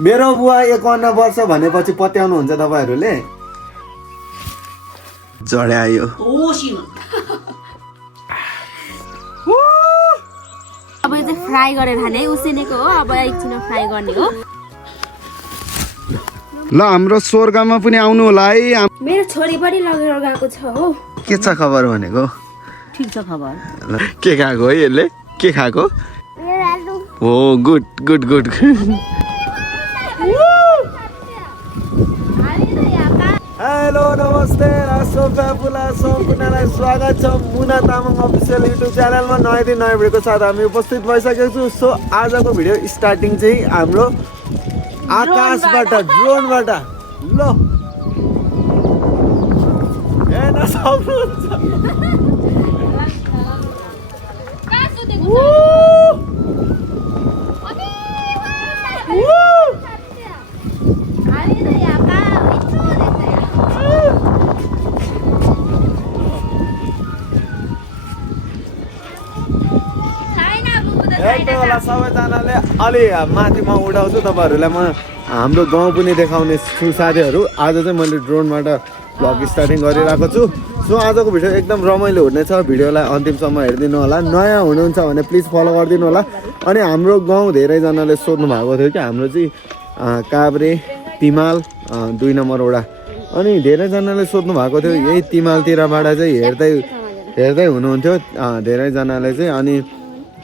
मेरो बुवा 51 वर्ष भनेपछि पत्याउनुहुन्छ तपाईहरुले जड्यायो अब यो चाहिँ फ्राई गरेर खाने उसिनेको हो अब एकछिन फ्राई गर्ने हो ल हाम्रो स्वर्गमा पनि आउनु होला है मेरो छोरी पनि लगेर गएको छ हो के छ खबर भनेको ठीक छ खबर के खाएको है यसले के खाएको हो गुड गुड गुड हेलो नमस्ते सम्पूर्णलाई स्वागत छ मुना तामाङ अफिसियल युट्युब च्यानलमा नयाँ दिन नयाँ भिडियोको साथ हामी उपस्थित भइसकेको छु सो आजको भिडियो स्टार्टिङ चाहिँ हाम्रो आकाशबाट ड्रोनबाट ल हेर्न सक्नुहुन्छ सबैजनाले अलि माथिमा उठाउँछु तपाईँहरूलाई म हाम्रो गाउँ पनि देखाउने छु साथीहरू आज चाहिँ मैले ड्रोनबाट भ्लग स्टार्टिङ गरिरहेको छु सो आजको भिडियो एकदम रमाइलो हुनेछ भिडियोलाई अन्तिमसम्म हेरिदिनु होला नयाँ हुनुहुन्छ भने प्लिज फलो गरिदिनु होला अनि हाम्रो गाउँ धेरैजनाले सोध्नु भएको थियो कि हाम्रो चाहिँ काभ्रे तिमाल 2 नम्बर वडा अनि धेरैजनाले सोध्नु भएको थियो यही तिमालतिरबाट चाहिँ हेर्दै हुनुहुन्थ्यो धेरैजनाले चाहिँ अनि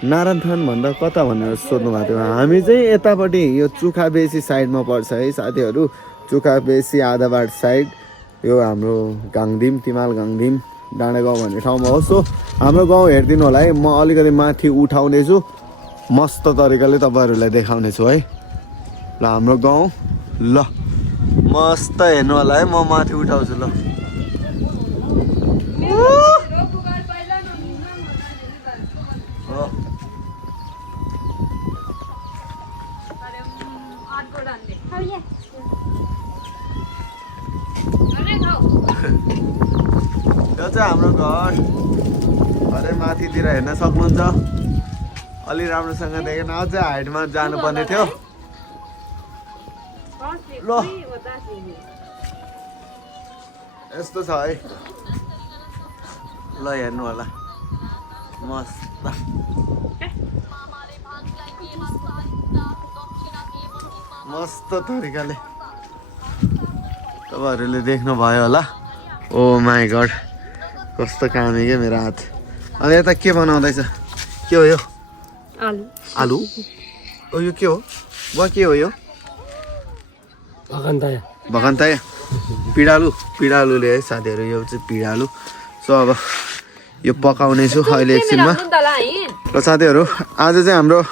नारायणथान भन्दा कता भनेर सोध्नु भएको थियो हामी चाहिँ यतापट्टि यो चुखाबेसी साइडमा पर्छ है साथीहरू चुखाबेसी आधाबाट साइड यो हाम्रो गाङदिम तिमाल गाङदिम डाँडागाउँ भन्ने ठाउँमा हो सो हाम्रो गाउँ हेरिदिनु होला है म अलिकति माथि उठाउनेछु मस्त तरिकाले तपाईँहरूलाई देखाउने छु है ल हाम्रो गाउँ ल मस्त हेर्नु होला है म माथि उठाउँछु ल यो चाहिँ हाम्रो घर अरे माथितिर हेर्न सक्नुहुन्छ अलि राम्रोसँग देखेन अझै हाइटमा जानुपर्ने थियो ल यस्तो छ है ल हेर्नु होला मस्त मस्त तरिकाले तपाईँहरूले देख्नुभयो होला ओ माई गड कस्तो कामी क्या मेरो हात अनि यता के बनाउँदैछ के हो यो आलु ओ यो के हो वा के हो यो भगन्ताया पिँडालुले है साथीहरू यो चाहिँ पिँडालु सो अब यो पकाउने छु अहिले एकछिनमा र साथीहरू आज चाहिँ हाम्रो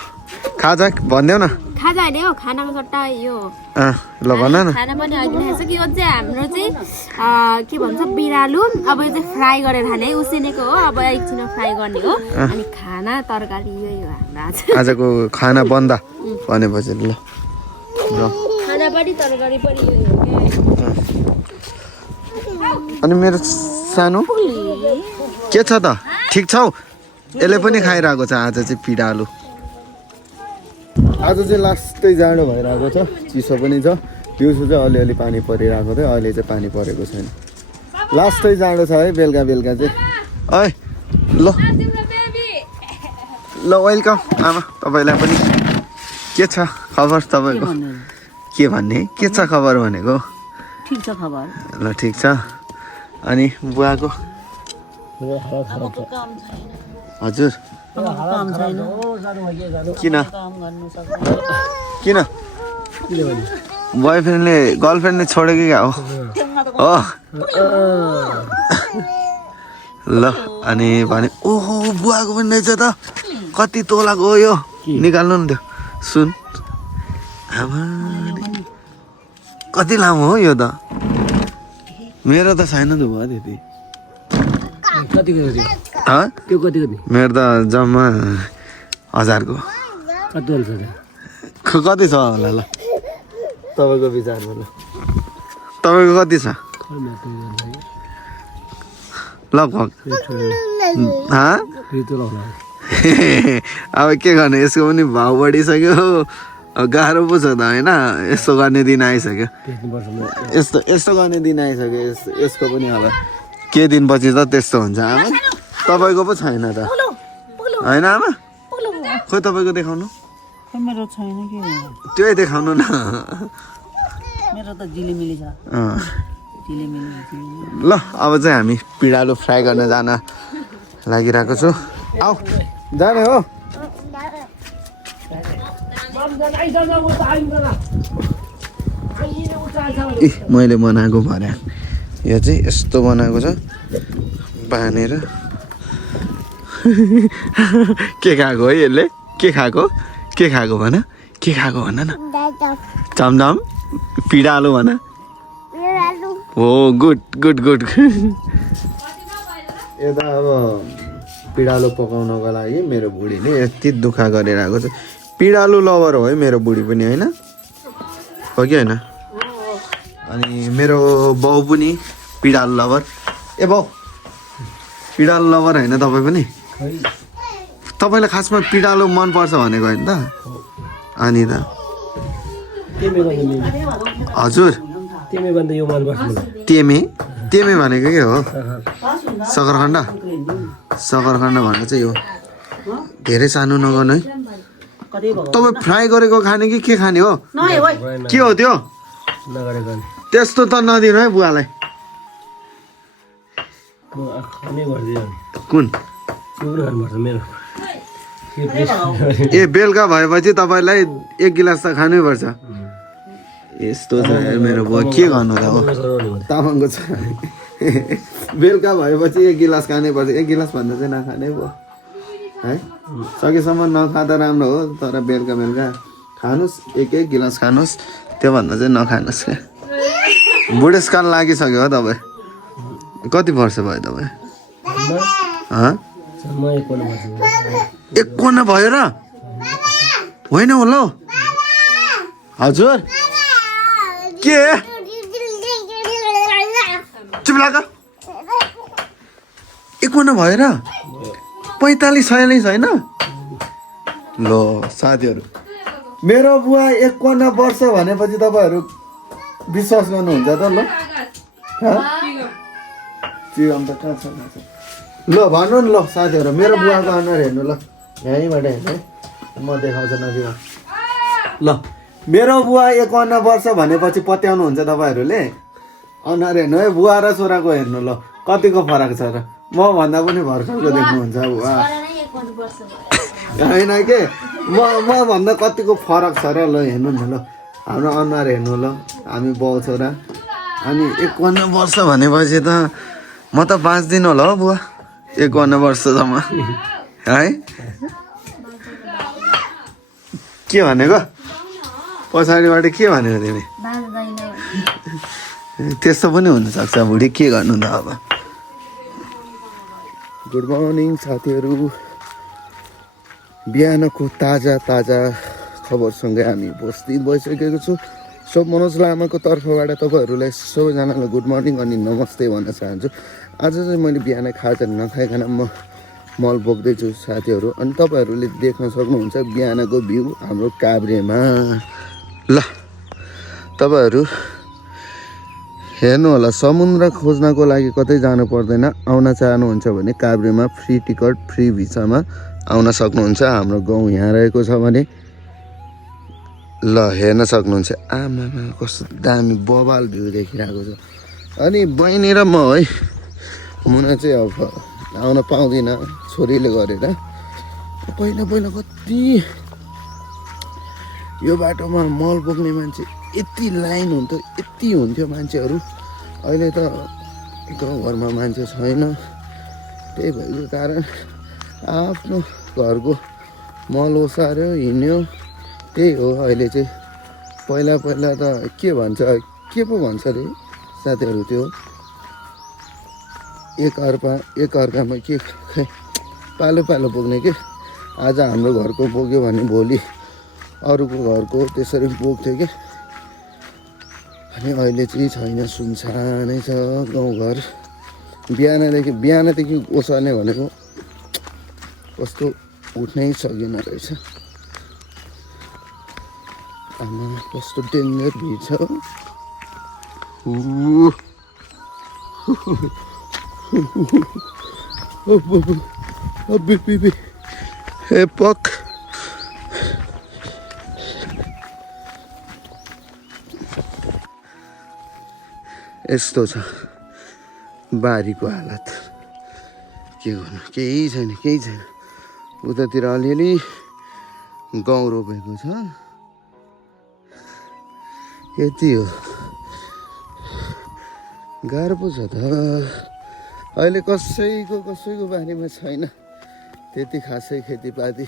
खाजा भनिदेऊ न खाजा हैन हो खानाको सट्टा यो ल भन न खाना पनि आइदिरहेछ कि यो चाहिँ हाम्रो चाहिँ के भन्छ बिरालु अब यो चाहिँ फ्राई गरेर खाने उसिनेको हो अब एकछिन फ्राई गर्ने हो अनि खाना तरकारी यही हो हाम्रो आजको खाना बन्दा भनेपछि ल खाना पनि तरकारी पनि यही हो के अनि मेरो सानो के छ त ठिक छौ यसले पनि खाइरहेको छ आज चाहिँ पिँडालु आज चाहिँ लास्टै जाडो भइरहेको छ चिसो पनि छ दिउँसो चाहिँ अलिअलि पानी परिरहेको थियो अहिले चाहिँ पानी परेको छैन लास्टै जाडो छ है बेलुका बेलुका चाहिँ है ल ल वेलकम आमा तपाईँलाई पनि के छ खबर तपाईँको के भन्ने के छ खबर भनेको ठिक छ खबर ल ठिक छ अनि बुवाको हजुर किन बोयफ्रेन्डले गर्लफ्रेन्डले छोडेको क्या हो ल अनि भने ओहो बुवाको पनि रहेछ त कति तोलाको हो यो निकाल्नु नि त्यो सुन आमा कति लामो हो यो त मेरो त छैन त भयो त्यति मेरो त जम्मा 1000 को कति छ होला ल तपाईँको विचारमा ल तपाईँको कति छ लगभग अब के गर्ने यसको पनि भाउ बढिसक्यो गाह्रो पो छ त होइन यस्तो गर्ने दिन आइसक्यो यस्तो गर्ने दिन आइसक्यो यसको पनि अब के दिनपछि त त्यस्तो हुन्छ आमा तपाईँको पो छैन त होइन आमा खोइ तपाईँको देखाउनु मेरो छैन के त्यही देखाउनु न मेरो त जिलिमिली छ ल अब चाहिँ हामी पिँडालु फ्राई गर्न जान लागिरहेको छु आऊ जाने हो मैले बनाएको भरे यो चाहिँ यस्तो बनाएको छ बानेर के खाएको है यसले के खाएको भन के खाएको भन न चमचम पिँडालु भन हो गुड यता अब पिँडालु पकाउनको लागि मेरो बुढीले यति दुःख गरिरहेको छ पिँडालु लभर हो है मेरो बुढी पनि होइन हो कि होइन अनि मेरो बाउ पनि पिँडालु लभर ए बाउ पिँडालु लभर होइन तपाईँ पनि तपाईँलाई खासमा पिँडालु मनपर्छ भनेको होइन त अनि त हजुर तेमे भनेको के हो सकरखण्ड भनेको चाहिँ हो धेरै सानो नगर्नु है तपाईँ फ्राई गरेको खाने कि के खाने हो के हो त्यो त्यस्तो त नदिनु है बुवालाई कुन ए बेलुका भएपछि तपाईँलाई 1 गिलास त खानै पर्छ यस्तो छ मेरो बुवा के गर्नु त हो तामाङको छ बेलुका भएपछि 1 गिलास खानै पर्छ 1 गिलास भन्दा चाहिँ नखाने भयो है सकेसम्म नखाँदा राम्रो हो तर बेलुका खानुहोस् 1 गिलास खानुहोस् त्योभन्दा चाहिँ नखानुहोस् क्या बुढेसकाल लागिसक्यो हो तपाईँ कति वर्ष भयो तपाईँ 51 भयो र होइन होला हजुर के चुप लाग 51 भयो र 45-46 होइन ल साथीहरू मेरो बुवा 51 वर्ष भनेपछि तपाईँहरू विश्वास गर्नुहुन्छ त ल चिम त कहाँ छ ल भन्नु नि ल साथीहरू मेरो बुवाको अनुहार हेर्नु ल यहीँबाट हेर्नु म देखाउँछु नजिकमा ल मेरो बुवा 51 वर्ष भनेपछि पत्याउनुहुन्छ तपाईँहरूले अनुहार हेर्नु है बुवा र छोराको हेर्नु ल कतिको फरक छ र म भन्दा पनि भर्खरको देख्नुहुन्छ बुवा होइन के म भन्दा कतिको फरक छ र ल हेर्नु नि ल हाम्रो अनुहार हेर्नु ल हामी बाउ छोरा अनि 51 वर्ष भनेपछि त म त 5 दिन होला हो बुवा 51 वर्षसम्म है के भनेको पछाडिबाट के भनेको तिमी त्यस्तो पनि हुनसक्छ बुढी के गर्नु त अब गुड मर्निङ साथीहरू बिहानको ताजा खबरसँगै हामी उपस्थित भइसकेको छु सो मनोज लामाको तर्फबाट तपाईँहरूलाई सबैजनालाई गुड मर्निङ अनि नमस्ते भन्न चाहन्छु आज चाहिँ मैले बिहान खाजा नखाइकन म मल बोक्दैछु साथीहरू अनि तपाईँहरूले देख्न सक्नुहुन्छ बिहानको भ्यू हाम्रो काभ्रेमा ल तपाईँहरू हेर्नु होला समुद्र खोज्नको लागि कतै जानु पर्दैन आउन चाहनुहुन्छ भने काभ्रेमा फ्री टिकट फ्री भिसामा आउन सक्नुहुन्छ हाम्रो गाउँ यहाँ रहेको छ भने ल हेर्न सक्नुहुन्छ आमामा कस्तो दामी बबाल भ्यू देखिरहेको छ अनि बहिनी र म है मुना चाहिँ अब आउन पाउँदिनँ छोरीले गरेर पहिला कति यो बाटोमा मल बोक्ने मान्छे यति लाइन हुन्थ्यो मान्छेहरू अहिले त गाउँघरमा मान्छे छैन त्यही भएको कारण आफ्नो घरको मल ओसार्यो हिँड्यो त्यही हो अहिले चाहिँ पहिला त के भन्छ के पो भन्छ अरे साथीहरू त्यो एकअर्कामा के पालो बोक्ने के आज हाम्रो घरको बोक्यो भने भोलि अरूको घरको त्यसरी बोक्थ्यो कि अनि अहिले चाहिँ छैन सुनसानै छ गाउँघर बिहानदेखि ओसार्ने भनेको कस्तो उठ्नै सकिएन रहेछ आमा कस्तो डेन्जर भिड छ हे पक यस्तो छ बारीको हालत के गर्नु केही छैन उतातिर अलिअलि गहुँ रोपेको छ यति हो गाह्रो पो छ त अहिले कसैको बारीमा छैन त्यति खासै खेतीपाती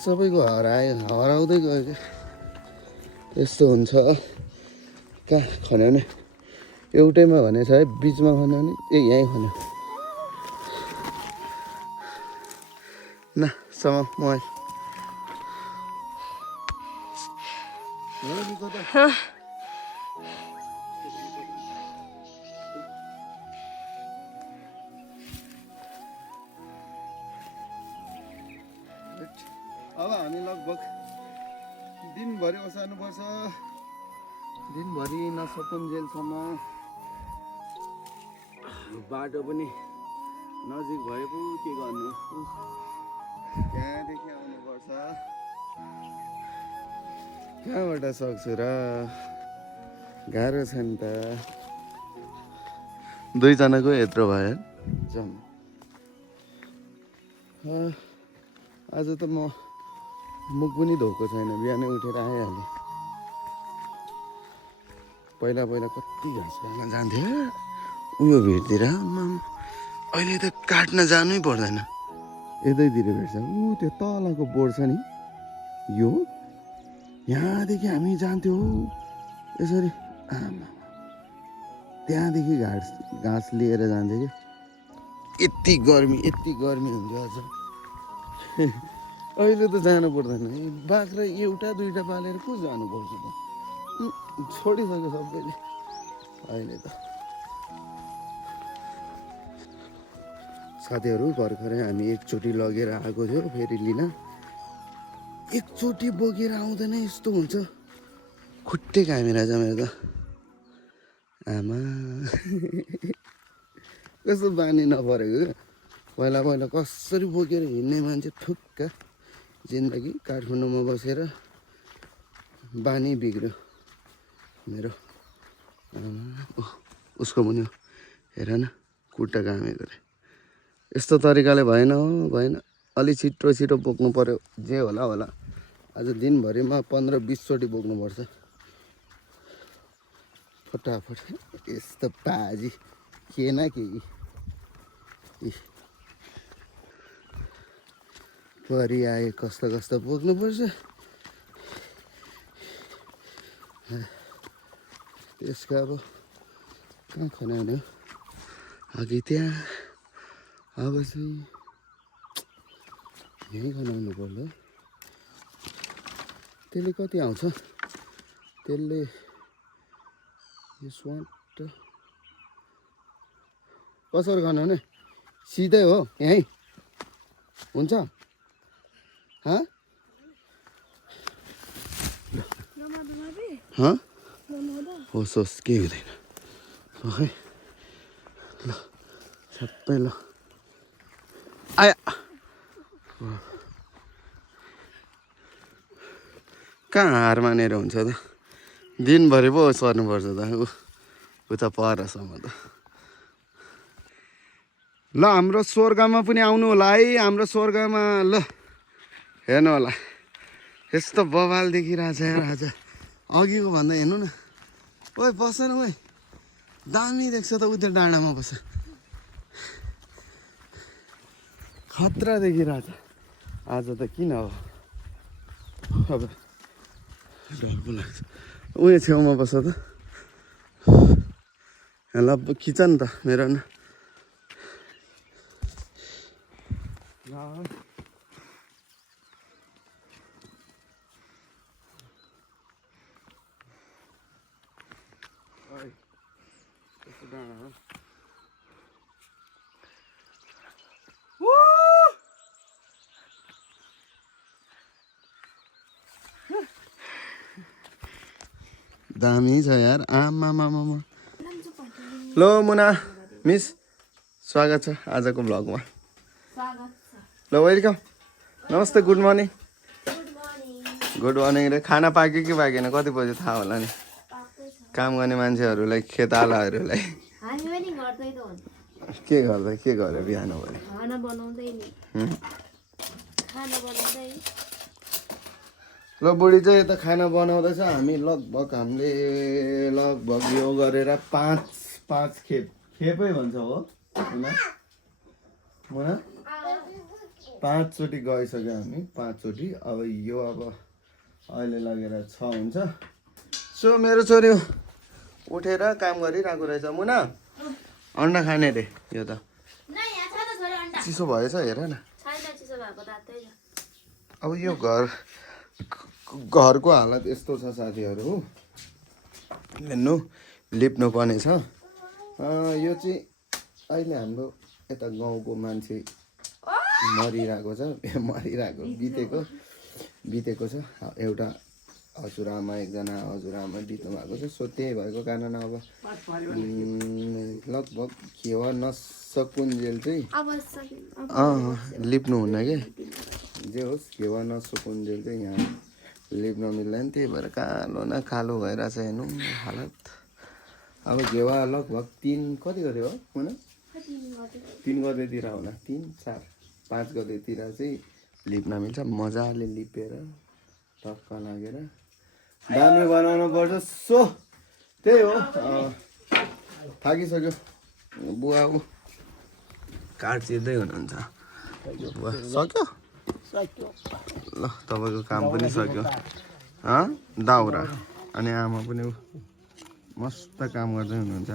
सबैको हराउँदै गयो क्या त्यस्तो हुन्छ कहाँ खन्यो भने एउटैमा भने छ है बिचमा खन्यो भने यहीँ खन्यो न समाउ मोबाइल अब हामी लगभग दिनभरि ओसार्नुपर्छ दिनभरि नसकुन्जेलसम्म बाटो पनि नजिक भए पो के गर्नु त्यहाँदेखि आउनुपर्छ कहाँबाट सक्छु र गाह्रो छ नि त दुईजनाको यत्रो भयो जम्मा आज त म मुख पनि धोएको छैन बिहानै उठेर आइहालेँ पहिला कति घाँस काट्न जान्थ्यो उयो भिडतिर अहिले त काट्न जानै पर्दैन यतैतिर भेट्छ त्यो तलको बोर्ड छ नि यो यहाँदेखि हामी जान्थ्यौँ यसरी आमा त्यहाँदेखि घाँस लिएर जान्थ्यो क्या यति गर्मी हुन्थ्यो आज अहिले त जानु पर्दैन बाख्रा एउटा दुईटा पालेर को जानुपर्छ त छोडिसक्यो सबैले अहिले त साथीहरू भर्खरै हामी एकचोटि लगेर आएको थियो फेरि लिन एकचोटि बोकेर आउँदैन यस्तो हुन्छ खुट्टे घामिरहेछ मेरो त आमा कस्तो बानी नपरेको पहिला कसरी बोकेर हिँड्ने मान्छे थुक्का जिन्दगी काठमाडौँमा बसेर बानी बिग्रियो मेरो उसको पनि हेर न खुट्टा घामेको रे यस्तो तरिकाले भएन अलि छिटो बोक्नु पर्यो जे होला आज दिनभरिमा 15-20 चोटि बोक्नुपर्छ फटाफट यस्तो बाजी के न के परि आए कस्तो बोक्नुपर्छ त्यसको अब कहाँ खनाउने अघि त्यहाँ अब चाहिँ यहीँ खनाउनु पर्यो त्यसले कति आउँछ त्यसले यो स्वाट कसरी खनाउने सिधै हो यहीँ हुन्छ होस् केही हुँदैन है ल सबै ल आया कहाँ हार मानेर हुन्छ त दिनभरि पो सर्नुपर्छ त उता परसम्म त ल हाम्रो स्वर्गमा पनि आउनु होला है हाम्रो स्वर्गमा ल हेर्नु होला यस्तो बवाल देखिरहेछ यार आज अघिको भन्दा हेर्नु न ओइ बस न ओइ दामी देख्छ त उता डाँडामा बस खतरा देखिरहेछ आज त किन हो अब डर पो लाग्छ उयो छेउमा बस त ल खिच नि त मेरो न दामी छ यार आमामामा लो मुना मिस स्वागत छ आजको भ्लगमा ल वेलकम नमस्ते गुड मर्निङ गुड मर्निङ रे खाना पाक्यो कि पाकेन कति बजे थाहा होला नि काम गर्ने मान्छेहरूलाई खेतालाहरूलाई के गर्यो बिहान भयो ल बुढी चाहिँ यता खाना बनाउँदैछ हामी हामीले यो गरेर पाँच खेपै भन्छ हो मुना 5 चोटि गइसक्यो हामी 5 चोटि अब यो अब अहिले लगेर 6 हुन्छ सो मेरो छोरी उठेर काम गरिरहेको रहेछ मुना अन्डा खाने रे यो त चिसो भएछ हेर न अब यो घरको हालत यस्तो छ साथीहरू हेर्नु लिप्नु पर्ने छ यो चाहिँ अहिले हाम्रो यता गाउँको मान्छे मरिरहेको छ बितेको छ एउटा हजुरआमा एकजना हजुरआमा बित्नु भएको छ सो त्यही भएको कारण अब लगभग खेवा नसकुन्जेल चाहिँ लिप्नु हुन्न के जे होस् खेवा नसकुन्जेल चाहिँ यहाँ लिप्न मिल्दैन त्यही भएर कालो न कालो भइरहेछ हेर्नु हालत अब घेवा लगभग 3 कति गऱ्यो हो होइन 3 गतेतिर होला 3 4 5 गतेतिर चाहिँ लिप्न मिल्छ मजाले लिपेर टक्क लागेर दामी बनाउनु पर्छ सो त्यही हो थाकिसक्यो बुवा काट चिर्दै हुनुहुन्छ बुवा सक्यो ल तपाईँको काम पनि सक्यो दाउरा अनि आमा पनि मस्त काम गर्दै हुनुहुन्छ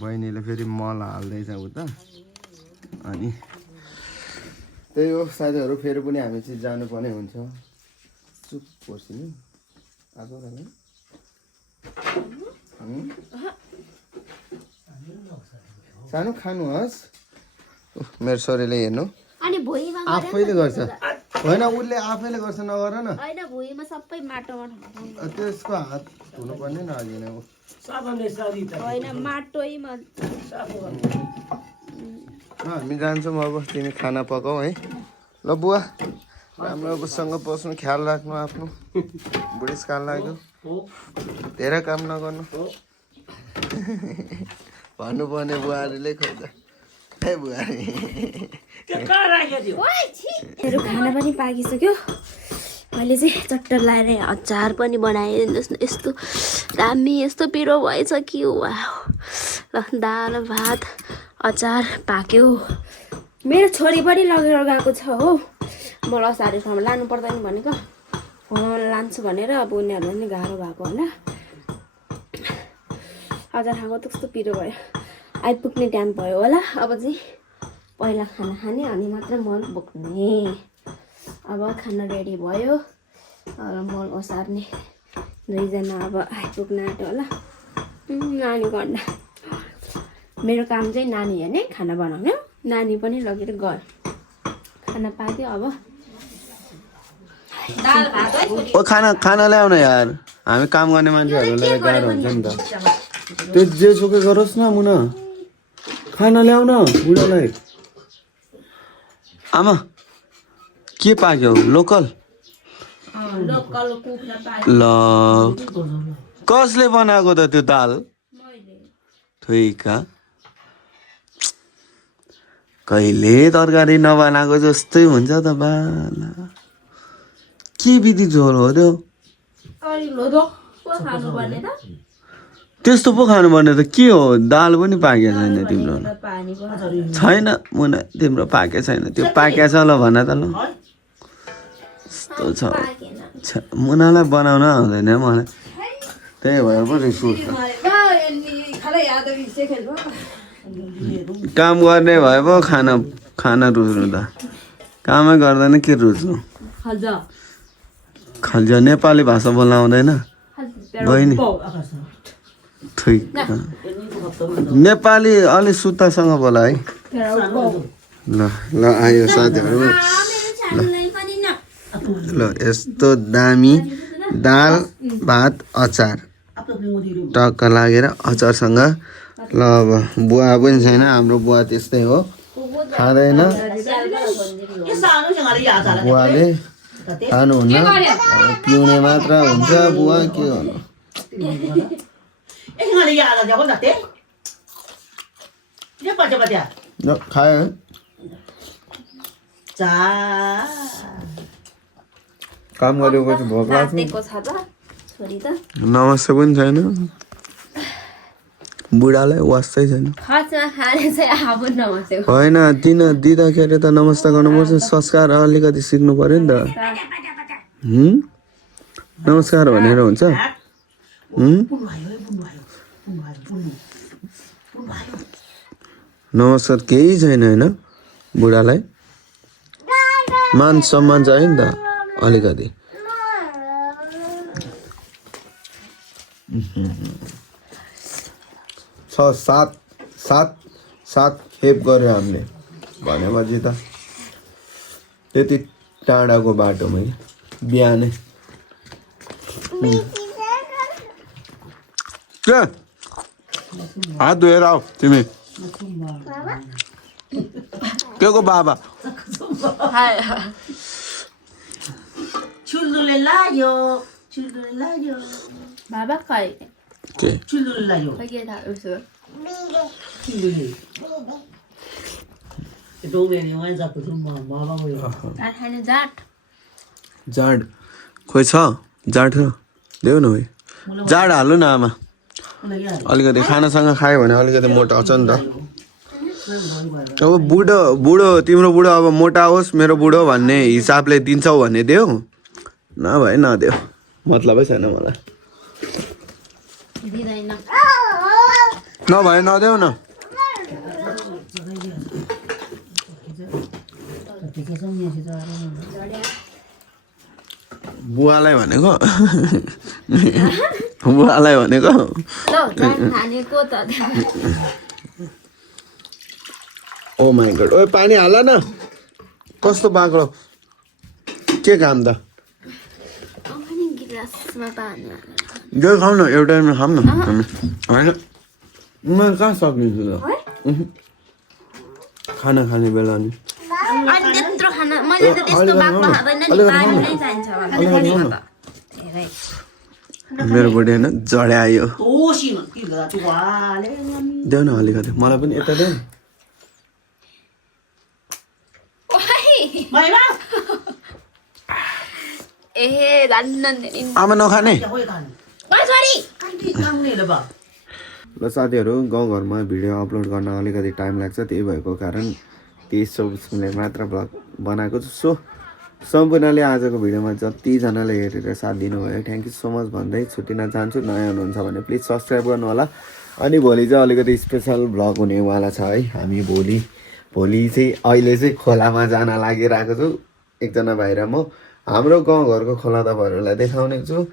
बहिनीले फेरि मल हाल्दैछ उता अनि त्यही हो साथीहरू फेरि पनि हामी चाहिँ जानुपर्ने हुन्छ चुप बसिनु आएको सानो खानुहोस् मेरो छोरीले हेर्नु आफैले गर्छ होइन उसले आफैले गर्छ नगर न त्यसको हात धुनुपर्ने न अघि नै हामी जान्छौँ अब तिमी खाना पकाऊ है ल बुवा राम्रोसँग बस्नु ख्याल राख्नु आफ्नो बुढेसकाल लाग्यो धेरै काम नगर्नु भन्नुपर्ने बुहारीले खोज्छ है बुहारी मेरो खाना पनि पाकिसक्यो मैले चाहिँ चट्टर लाएर अचार पनि बनाएँ यस्तो दामी यस्तो पिरो भएछ कि वा ल दाल भात अचार पाक्यो मेरो छोरी पनि लगेर गएको छ हो मलाई साह्रै ठाउँमा लानु पर्दैन भनेको लान्छु भनेर अब उनीहरूलाई नि गाह्रो भएको होला अचार खाएको त्यस्तो पिरो भयो आइपुग्ने टाइम भयो होला अब चाहिँ पहिला खाना खाने अनि मात्र मल बोक्ने अब खाना रेडी भयो मल ओसार्ने दुईजना अब आइपुग्न आँट्यो होला नानी गर्दा मेरो काम चाहिँ नानी हेर्ने खाना बनाउने नानी पनि लगेर गयो खाना पाक्यो अब ओ खाना ल्याउन यार हामी काम गर्ने मान्छेहरूलाई गाह्रो हुन्छ नि त त्यो जे सुकै गरोस् न मुना खाना ल्याउन बुढालाई आमा के पाक्यो लोकल ल कसले बनाएको त त्यो दाल ठिका कहिले तरकारी नबनाएको जस्तै हुन्छ त बाला के बिधि झोल हो त्यो त्यस्तो पो खानुपर्ने त के हो दाल पनि पाकेको छैन तिम्रो छैन मुना तिम्रो पाके छैन त्यो पाके छ ल भन त ल यस्तो छ मुनालाई बनाउन आउँदैन मलाई त्यही भएर पो रिस उठ्छ काम गर्ने भए पो खाना रुच्नु त कामै गर्दैन के रुच्नु खल्ज नेपाली भाषा बोल्न आउँदैन बहिनी ठिक नेपाली अलि सुत्तासँग बोला है ल ल आयो साथीहरू ल यस्तो दामी दाल भात अचार टक्क लागेर अचारसँग ल अब बुवा पनि छैन हाम्रो बुवा त्यस्तै हो खाँदैन बुवाले खानुहुन्न पिउने मात्र हुन्छ बुवा के गर्नु ल खायो काम गरेको चाहिँ भोक लाग्छ नमस्ते पनि छैन बुढालाई वास्तै छैन होइन दिन दिँदाखेरि त नमस्ते गर्नुपर्छ संस्कार अलिकति सिक्नु पर्यो नि त नमस्कार भनेर हुन्छ नमस्कार केही छैन होइन बुढालाई मान सम्मान चाहियो नि त अलिकति छ सात खेप गऱ्यो हामीले भनेपछि त त्यति टाढाको बाटोमै बिहानै के हात धोएर आऊ तिमी के को बाबा चुल्लुले लाग्यो बाबा खै के चुल्लुले लाग्यो जाड खोइ छ जाड छ देऊ न भाइ जाड हाल्नु न आमा अलिकति खानासँग खायो भने अलिकति मोटा आउँछ नि त अब बुढो तिम्रो बुढो अब मोटा होस् मेरो बुढो भन्ने हिसाबले दिन्छौ भने देऊ नभए नदेऊ मतलबै छैन मलाई नभए नदेऊ न बुवालाई भनेको बुवालाई भनेको ओ माई गॉड ओए पानी हाल न कस्तो बाक्लो के काम त जो खाऊ न एउटैमा खाऊ न होइन म कहाँ सकिन्छु त खाना खाने बेला नि मेरो बुढी होइन जड्यायो देऊ न अलिकति मलाई पनि यता देऊ आमा नखाने ल साथीहरू गाउँघरमा भिडियो अपलोड गर्न अलिकति टाइम लाग्छ त्यही भएको कारण 23-24 मिनट मात्र भ्लग बनाएको छु सो सम्पूर्णले आजको भिडियोमा जतिजनाले हेरेर साथ दिनुभयो थ्याङ्क यू सो मच भन्दै छुट्टिन चाहन्छु नयाँ हुनुहुन्छ भने प्लिज सब्सक्राइब गर्नु होला अनि भोलि चाहिँ अलिकति स्पेसल भ्लग हुनेवाला छ है हामी भोलि चाहिँ अहिले चाहिँ खोलामा जान लागिरहेको छु एकजना भाइ र म हाम्रो गाउँघरको खोला तपाईँहरूलाई देखाउने छु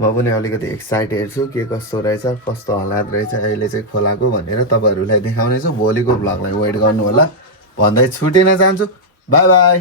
म पनि अलिकति एक्साइटेड छु के कस्तो रहेछ कस्तो हालात रहेछ अहिले चाहिँ खोलाको भनेर तपाईँहरूलाई देखाउने छु भोलिको भ्लगलाई वेट गर्नु होला भन्दै छुटिन चाहन्छु बाई बाई